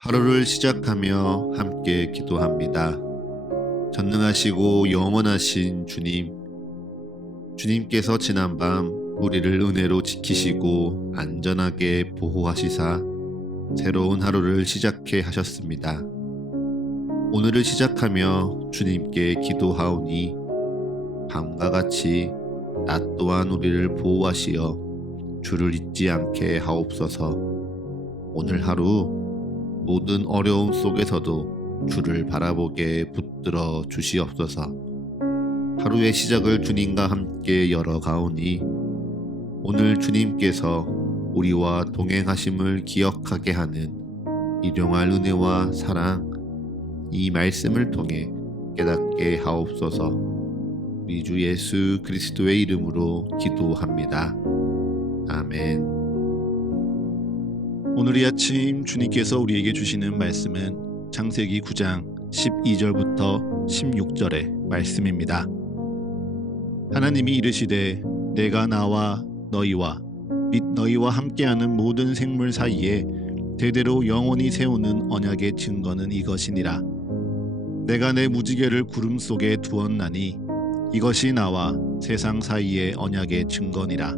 하루를 시작하며 함께 기도합니다. 전능하시고 영원하신 주님, 주님께서 지난밤 우리를 은혜로 지키시고 안전하게 보호하시사 새로운 하루를 시작해 하셨습니다. 오늘을 시작하며 주님께 기도하오니 밤과 같이 낮 또한 우리를 보호하시어 주를 잊지 않게 하옵소서. 오늘 하루 모든 어려움 속에서도 주를 바라보게 붙들어 주시옵소서. 하루의 시작을 주님과 함께 열어가오니 오늘 주님께서 우리와 동행하심을 기억하게 하는 일용할 은혜와 사랑, 이 말씀을 통해 깨닫게 하옵소서. 우리 주 예수 그리스도의 이름으로 기도합니다. 아멘. 오늘 이 아침 주님께서 우리에게 주시는 말씀은 창세기 9장 12절부터 16절의 말씀입니다. 하나님이 이르시되 내가 나와 너희와 및 너희와 함께하는 모든 생물 사이에 대대로 영원히 세우는 언약의 증거는 이것이니라. 내가 내 무지개를 구름 속에 두었나니 이것이 나와 세상 사이의 언약의 증거니라.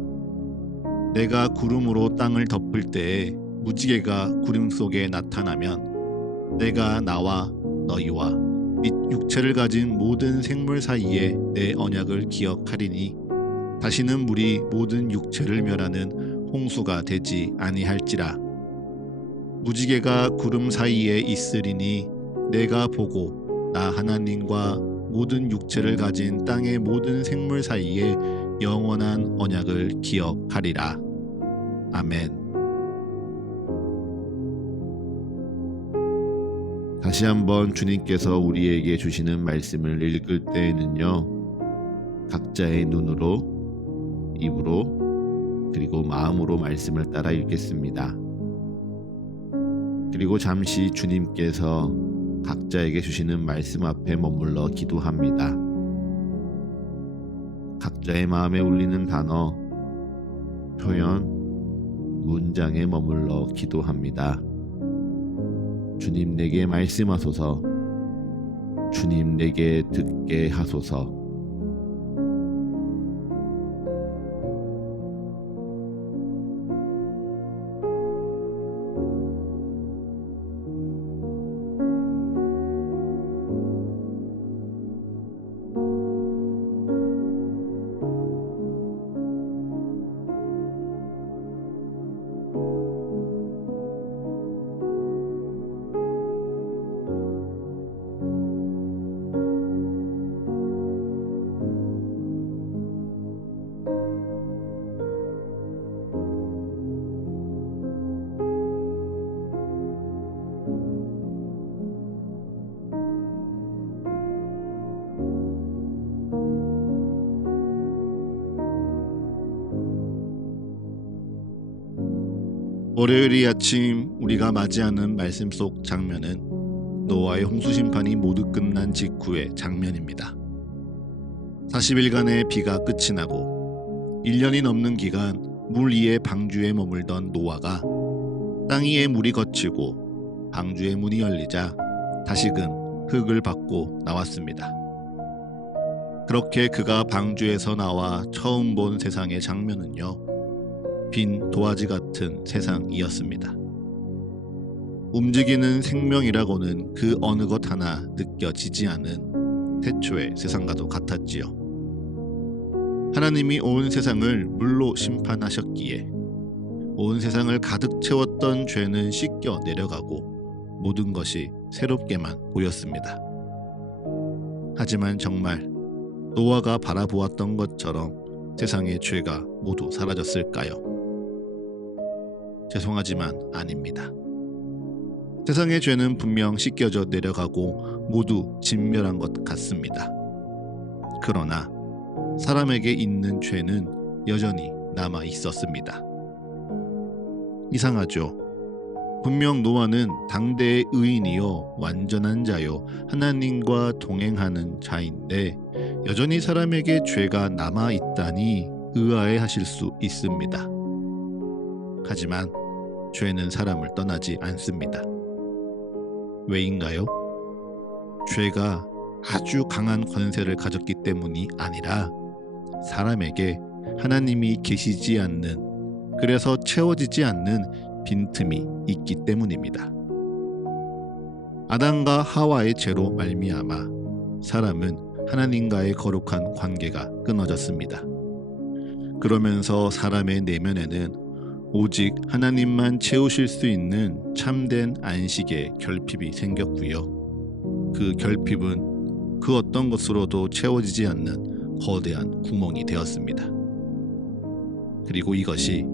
내가 구름으로 땅을 덮을 때에 무지개가 구름 속에 나타나면 내가 나와 너희와 및 육체를 가진 모든 생물 사이에 내 언약을 기억하리니 다시는 물이 모든 육체를 멸하는 홍수가 되지 아니할지라. 무지개가 구름 사이에 있으리니 내가 보고 나 하나님과 모든 육체를 가진 땅의 모든 생물 사이에 영원한 언약을 기억하리라. 아멘. 다시 한번 주님께서 우리에게 주시는 말씀을 읽을 때에는요, 각자의 눈으로, 입으로, 그리고 마음으로 말씀을 따라 읽겠습니다. 그리고 잠시 주님께서 각자에게 주시는 말씀 앞에 머물러 기도합니다. 각자의 마음에 울리는 단어, 표현, 문장에 머물러 기도합니다. 주님 내게 말씀하소서. 주님 내게 듣게 하소서. 월요일 아침 우리가 맞이하는 말씀 속 장면은 노아의 홍수 심판이 모두 끝난 직후의 장면입니다. 40일간의 비가 끝이 나고 1년이 넘는 기간 물 위의 방주에 머물던 노아가 땅 위에 물이 걷히고 방주의 문이 열리자 다시금 흙을 밟고 나왔습니다. 그렇게 그가 방주에서 나와 처음 본 세상의 장면은요, 빈 도화지 같은 세상이었습니다. 움직이는 생명이라고는 그 어느 것 하나 느껴지지 않은 태초의 세상과도 같았지요. 하나님이 온 세상을 물로 심판하셨기에 온 세상을 가득 채웠던 죄는 씻겨 내려가고 모든 것이 새롭게만 보였습니다. 하지만 정말 노아가 바라보았던 것처럼 세상의 죄가 모두 사라졌을까요? 죄송하지만 아닙니다. 세상의 죄는 분명 씻겨져 내려가고 모두 진멸한 것 같습니다. 그러나 사람에게 있는 죄는 여전히 남아 있었습니다. 이상하죠? 분명 노아는 당대의 의인이요 완전한 자요 하나님과 동행하는 자인데 여전히 사람에게 죄가 남아 있다니 의아해하실 수 있습니다. 하지만 죄는 사람을 떠나지 않습니다. 왜인가요? 죄가 아주 강한 권세를 가졌기 때문이 아니라 사람에게 하나님이 계시지 않는, 그래서 채워지지 않는 빈틈이 있기 때문입니다. 아담과 하와의 죄로 말미암아 사람은 하나님과의 거룩한 관계가 끊어졌습니다. 그러면서 사람의 내면에는 오직 하나님만 채우실 수 있는 참된 안식의 결핍이 생겼고요. 그 결핍은 그 어떤 것으로도 채워지지 않는 거대한 구멍이 되었습니다. 그리고 이것이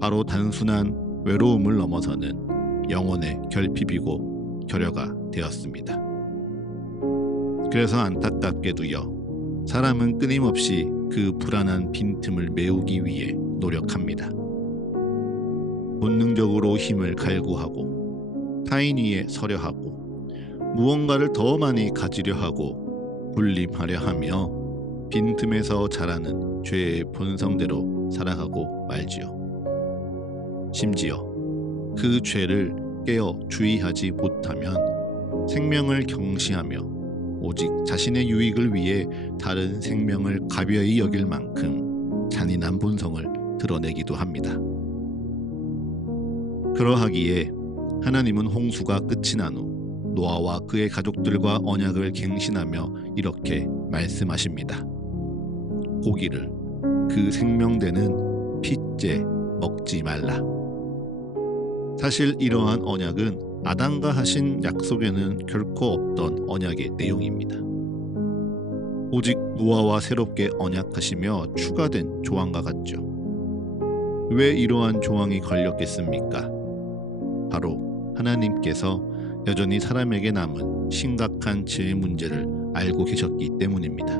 바로 단순한 외로움을 넘어서는 영혼의 결핍이고 결여가 되었습니다. 그래서 안타깝게도요, 사람은 끊임없이 그 불안한 빈틈을 메우기 위해 노력합니다. 본능적으로 힘을 갈구하고 타인 위에 서려 하고 무언가를 더 많이 가지려 하고 군림하려 하며 빈틈에서 자라는 죄의 본성대로 살아가고 말지요. 심지어 그 죄를 깨어 주의하지 못하면 생명을 경시하며 오직 자신의 유익을 위해 다른 생명을 가벼이 여길 만큼 잔인한 본성을 드러내기도 합니다. 그러하기에 하나님은 홍수가 끝이 난 후 노아와 그의 가족들과 언약을 갱신하며 이렇게 말씀하십니다. 고기를 그 생명되는 핏째 먹지 말라. 사실 이러한 언약은 아담과 하신 약속에는 결코 없던 언약의 내용입니다. 오직 노아와 새롭게 언약하시며 추가된 조항과 같죠. 왜 이러한 조항이 걸렸겠습니까? 바로 하나님께서 여전히 사람에게 남은 심각한 죄의 문제를 알고 계셨기 때문입니다.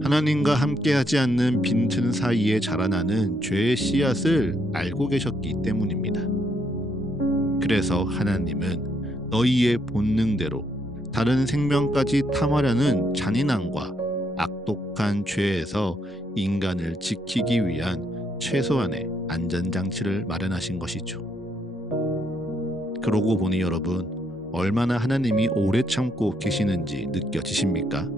하나님과 함께하지 않는 빈틈 사이에 자라나는 죄의 씨앗을 알고 계셨기 때문입니다. 그래서 하나님은 너희의 본능대로 다른 생명까지 탐하려는 잔인함과 악독한 죄에서 인간을 지키기 위한 최소한의 안전장치를 마련하신 것이죠. 그러고 보니 여러분, 얼마나 하나님이 오래 참고 계시는지 느껴지십니까?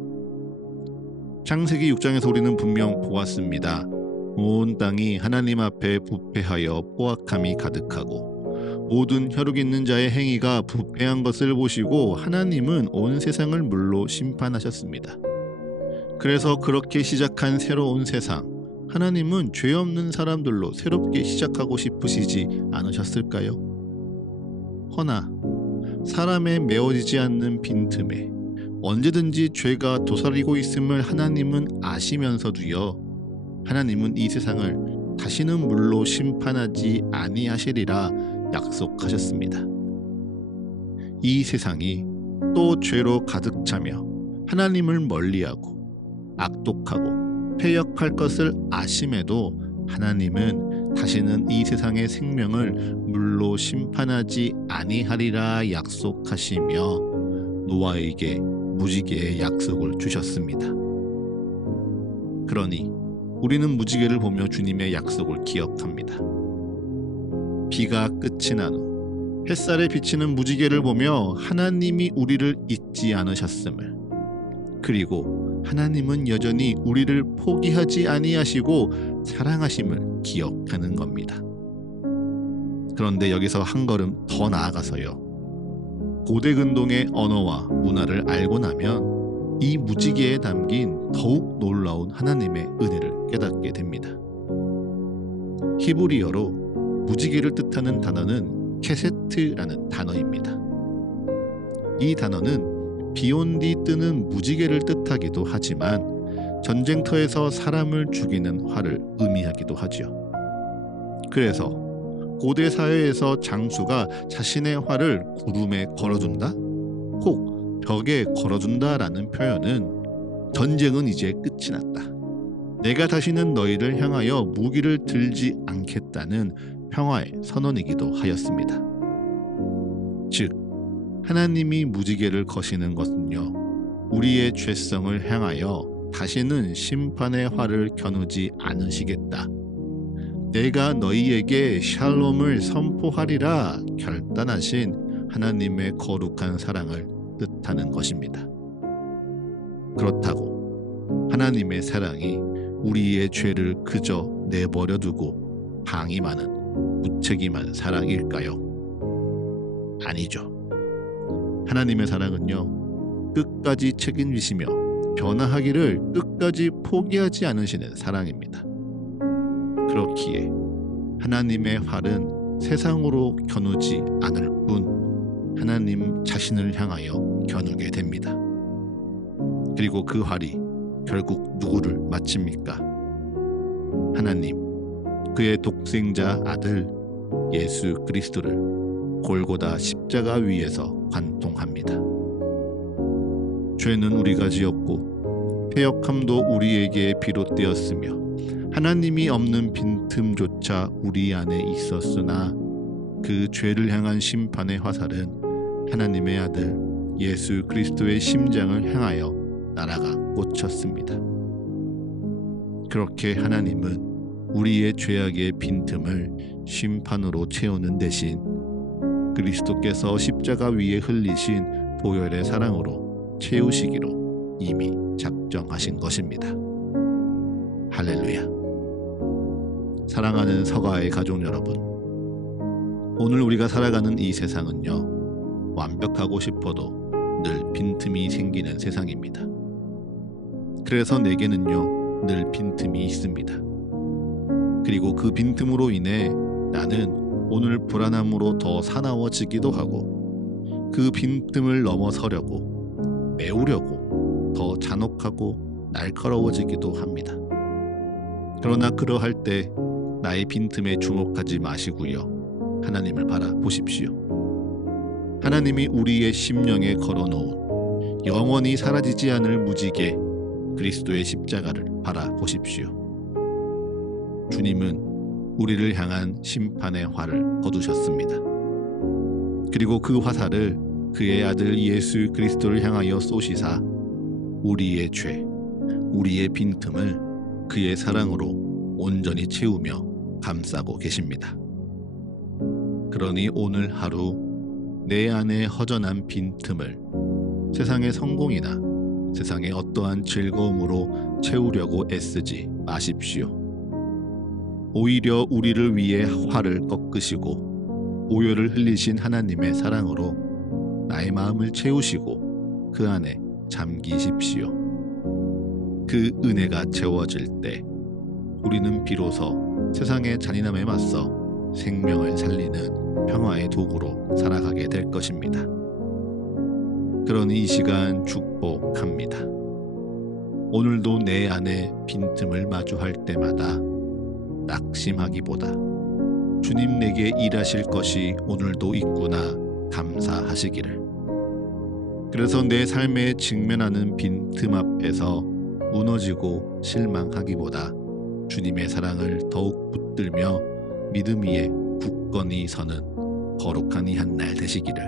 창세기 6장에서 우리는 분명 보았습니다. 온 땅이 하나님 앞에 부패하여 포악함이 가득하고 모든 혈육 있는 자의 행위가 부패한 것을 보시고 하나님은 온 세상을 물로 심판하셨습니다. 그래서 그렇게 시작한 새로운 세상, 하나님은 죄 없는 사람들로 새롭게 시작하고 싶으시지 않으셨을까요? 허나 사람의 메워지지 않는 빈틈에 언제든지 죄가 도사리고 있음을 하나님은 아시면서도요, 하나님은 이 세상을 다시는 물로 심판하지 아니하시리라 약속하셨습니다. 이 세상이 또 죄로 가득 차며 하나님을 멀리하고 악독하고 패역할 것을 아심에도 하나님은 다시는 이 세상의 생명을 물로 심판하지 아니하리라 약속하시며 노아에게 무지개의 약속을 주셨습니다. 그러니 우리는 무지개를 보며 주님의 약속을 기억합니다. 비가 끝이 난 후 햇살에 비치는 무지개를 보며 하나님이 우리를 잊지 않으셨음을, 그리고 하나님은 여전히 우리를 포기하지 아니하시고 사랑하심을 기억하는 겁니다. 그런데 여기서 한 걸음 더 나아가서요, 고대 근동의 언어와 문화를 알고 나면 이 무지개에 담긴 더욱 놀라운 하나님의 은혜를 깨닫게 됩니다. 히브리어로 무지개를 뜻하는 단어는 케세트라는 단어입니다. 이 단어는 비온 뒤 뜨는 무지개를 뜻하기도 하지만 전쟁터에서 사람을 죽이는 활을 의미하기도 하지요. 그래서 고대 사회에서 장수가 자신의 활을 구름에 걸어둔다, 혹 벽에 걸어둔다라는 표현은 전쟁은 이제 끝이 났다, 내가 다시는 너희를 향하여 무기를 들지 않겠다는 평화의 선언이기도 하였습니다. 즉, 하나님이 무지개를 거시는 것은요, 우리의 죄성을 향하여 다시는 심판의 활을 겨누지 않으시겠다, 내가 너희에게 샬롬을 선포하리라 결단하신 하나님의 거룩한 사랑을 뜻하는 것입니다. 그렇다고 하나님의 사랑이 우리의 죄를 그저 내버려 두고 방임하는 무책임한 사랑일까요? 아니죠. 하나님의 사랑은요, 끝까지 책임지시며 변화하기를 끝까지 포기하지 않으시는 사랑입니다. 그렇기에 하나님의 활은 세상으로 겨누지 않을 뿐 하나님 자신을 향하여 겨누게 됩니다. 그리고 그 활이 결국 누구를 마칩니까? 하나님, 그의 독생자 아들 예수 그리스도를 골고다 십자가 위에서 관통합니다. 죄는 우리가 지었고 패역함도 우리에게 비롯되었으며 하나님이 없는 빈틈조차 우리 안에 있었으나 그 죄를 향한 심판의 화살은 하나님의 아들 예수 그리스도의 심장을 향하여 날아가 꽂혔습니다. 그렇게 하나님은 우리의 죄악의 빈틈을 심판으로 채우는 대신 그리스도께서 십자가 위에 흘리신 보혈의 사랑으로 채우시기로 이미 작정하신 것입니다. 할렐루야. 사랑하는 서가의 가족 여러분, 오늘 우리가 살아가는 이 세상은요, 완벽하고 싶어도 늘 빈틈이 생기는 세상입니다. 그래서 내게는요, 늘 빈틈이 있습니다. 그리고 그 빈틈으로 인해 나는 오늘 불안함으로 더 사나워지기도 하고 그 빈틈을 넘어서려고 메우려고 더 잔혹하고 날카로워지기도 합니다. 그러나 그러할 때 나의 빈틈에 주목하지 마시고요, 하나님을 바라보십시오. 하나님이 우리의 심령에 걸어놓은 영원히 사라지지 않을 무지개 그리스도의 십자가를 바라보십시오. 주님은 우리를 향한 심판의 활을 거두셨습니다. 그리고 그 화살을 그의 아들 예수 그리스도를 향하여 쏘시사 우리의 죄, 우리의 빈틈을 그의 사랑으로 온전히 채우며 감싸고 계십니다. 그러니 오늘 하루 내 안에 허전한 빈틈을 세상의 성공이나 세상의 어떠한 즐거움으로 채우려고 애쓰지 마십시오. 오히려 우리를 위해 활을 꺾으시고 보혈을 흘리신 하나님의 사랑으로 나의 마음을 채우시고 그 안에 잠기십시오. 그 은혜가 채워질 때 우리는 비로소 세상의 잔인함에 맞서 생명을 살리는 평화의 도구로 살아가게 될 것입니다. 그러니 이 시간 축복합니다. 오늘도 내 안에 빈틈을 마주할 때마다 낙심하기보다 주님 내게 일하실 것이 오늘도 있구나 감사하시기를. 그래서 내 삶에 직면하는 빈틈 앞에서 무너지고 실망하기보다 주님의 사랑을 더욱 붙들며 믿음 위에 굳건히 서는 거룩한 이 한 날 되시기를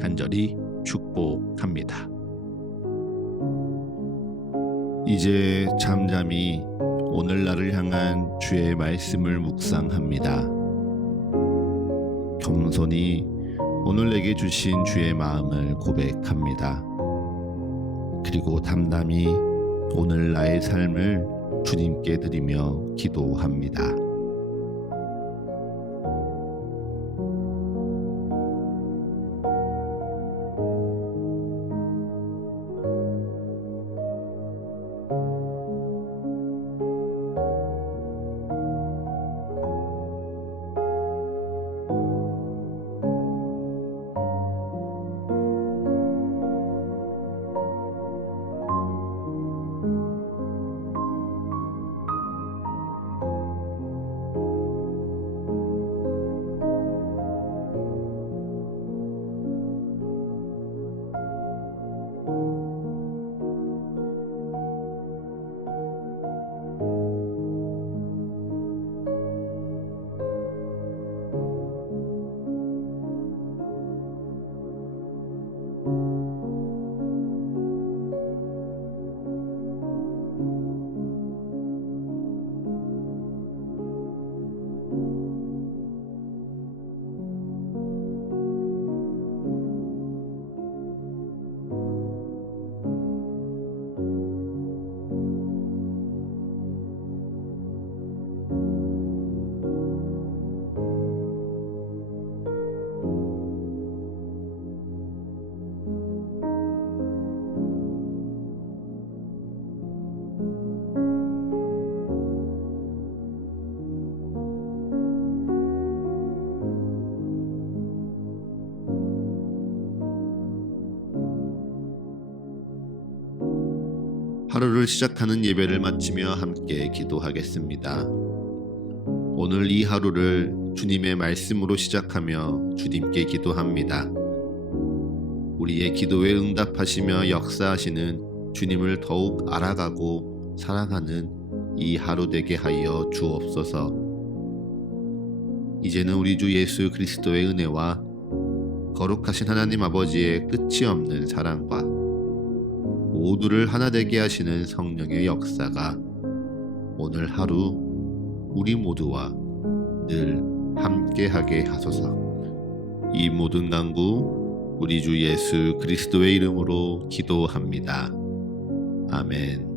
간절히 축복합니다. 이제 잠잠히 오늘날을 향한 주의 말씀을 묵상합니다. 겸손히 오늘 내게 주신 주의 마음을 고백합니다. 그리고 담담히 오늘 나의 삶을 주님께 드리며 기도합니다. 하루를 시작하는 예배를 마치며 함께 기도하겠습니다. 오늘 이 하루를 주님의 말씀으로 시작하며 주님께 기도합니다. 우리의 기도에 응답하시며 역사하시는 주님을 더욱 알아가고 사랑하는 이 하루 되게 하여 주옵소서. 이제는 우리 주 예수 그리스도의 은혜와 거룩하신 하나님 아버지의 끝이 없는 사랑과 모두를 하나 되게 하시는 성령의 역사가 오늘 하루 우리 모두와 늘 함께하게 하소서. 이 모든 간구 우리 주 예수 그리스도의 이름으로 기도합니다. 아멘.